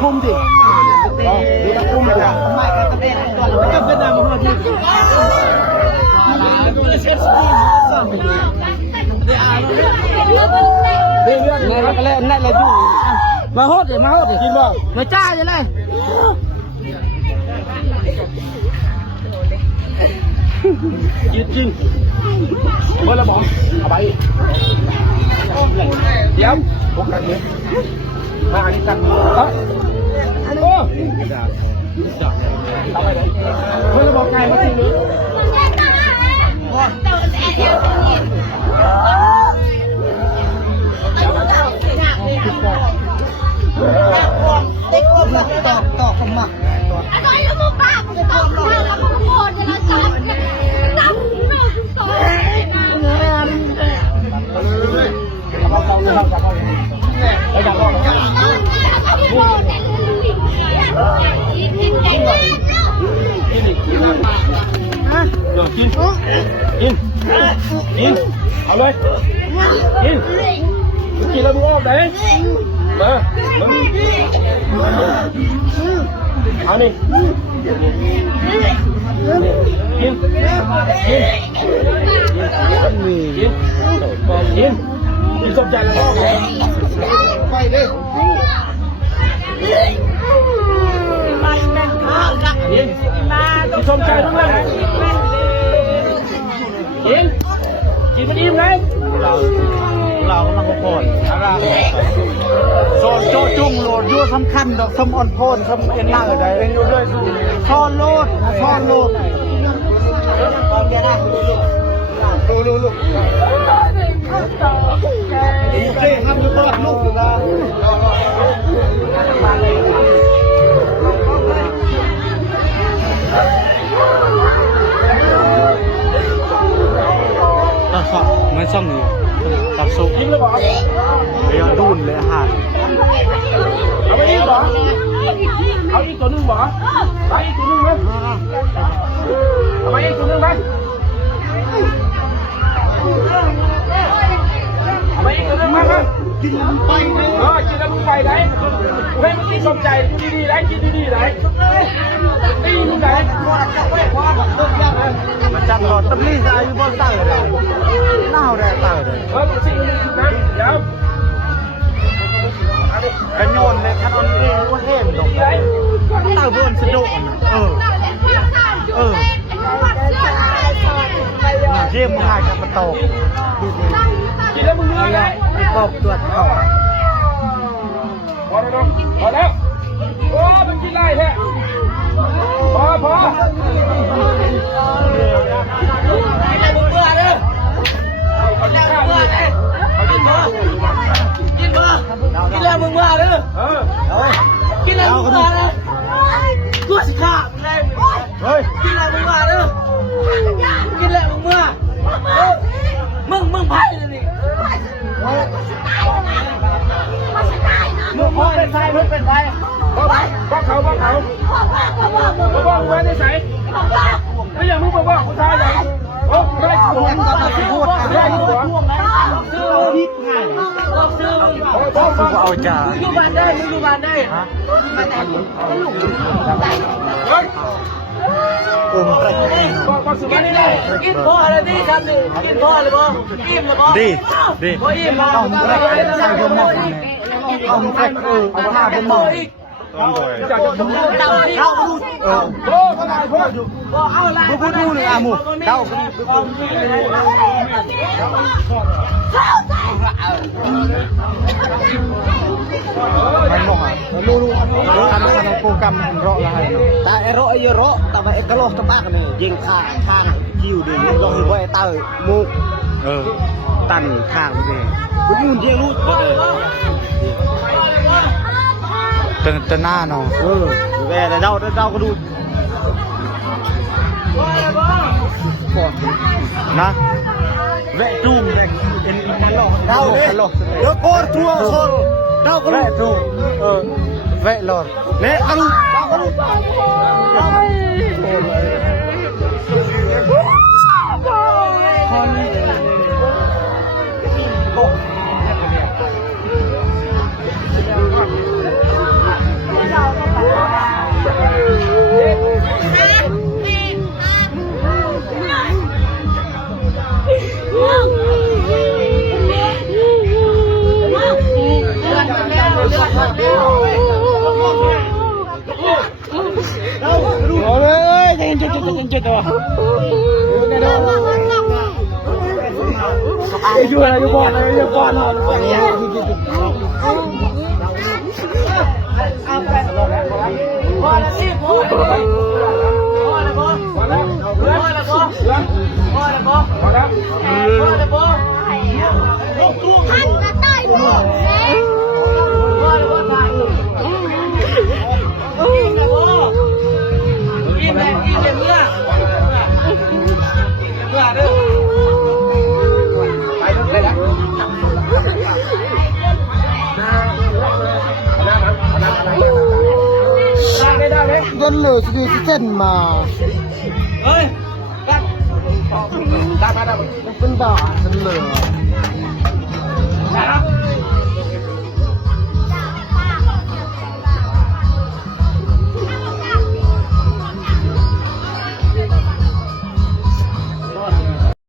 คุมดิดูตะคุมเลยไม่กระเด็นก่อนก็เป็นอะไรมาดิเรื่องไงเราก็เล่นนั่นเลยดูมาโหดดิกินบ่มาจ้าจะเลยกินเมื่อไรบอกเอาไปเดี๋ยวพวกกันเนี่ยมาอันนี้กันอันนี้ทำไปเลยเมื่อไรบอกไงว่าจริงหรือติ๊กลมละตอกหมักอะไรแล้วมึงบ้ามึงตอกหมักแล้วมึงโกรธจะละจับจับไม่ตอกไปจับพ่อกินเอาเลยกินแล้วมึงออกไหนมาเอานี่กินสมใจพ่อไปดิกินสมใจทั้งนั้นกินมันอิ่มเลยเรากำลังโอนโซนโจจุ่งโหลดยั่วสำคัญดอกสมอ่อนโพนสมเอ็นล่างอะไรเป็นอยู่ด้วยซ่อนโหลดดูเฮ้ยทำอยู่ตลอดลูกอยู่นะไม่ซ่อมนี่ตับซุปเลยบอกเดี๋ยวดุนเลยอาหารเอาไปอีกเหรอเอาอีกตัวนึงเหรอไปอีกตัวนึงมั้ยเอาไปอีกตัวนึงมั้ยเอาไปอีกตัวนึงมั้ยกินน้ำไปเลยกินน้ำไปไหนเฮ้ยมันกินสมใจดีๆไหนกินดีๆไหนตีนไหนมันจับหลอดตำลีจะอายุบนตั้งเลยหน้าแรงตั้งเลยสิ่งนี้นะเดี๋ยวกระโยนเลยคันนี้ว่าเห็นดอกตั้งบนสะดุดเยี่ยมหายกับมันโตกินแล้วมึงเนื้อไงกบตรวจออกพอแล้วโอ้มึงกินไรแท้พอกินแล้วมึงเบื่อเลยกินแล้วมึงเบื่อเลยกินแล้วมึงเบื่อเลยกูสิขาดเลยกินแล้วมึงเบื่อเลยกินแล้วมึงเบื่อมึงไพ่เลยนี่มึงเป็นไพ่บอกเขาไว้ในใส่ไม่อย่างมึงบอกกูทายอย่างโอ้ไม่ได้ช่วงได้ช่วงซื้อพิษไงซื้อเอาจ่าอยู่บ้านได้ฮะบอกสุดที่ได้กินพ่ออะไรดีครับกินพ่อเลยบ่อิ่มเลยบ่ดีบ่อิ่มต้องใส่บนหม้อต้องใส่เอาผ้าบนหม้อจากจะดูเต่าเข้าดูโอ้ขนาดพ่ออยู่เอาละดูหนึ่งอามูเต่ามันมองอ่ะลูทำโปรแกรมรออะไรแต่ไอ้รอไอ้รอแต่ว่าไอ้กระโหลกตะบ้ากันนี่ยิงข้างคิวดิลองไว้เต่ามุกตันข้างดิคุณมุ่งยิงลูกเต้นหน้าเนาะแว่เดาก็ดูนะแว่จุ่มเป็นมันหลอกเดาเลยเดี๋ยวโคตรทัวร์โซนเดาก็แว่จุ่มแว่หลอดเนี่ยก็ดูเดาก็ดู Ôi, nhanh chết rồi. Yêu là yêu con rồi. Dân lửa gì chân mà ơi cắt bên đỏ dân lửa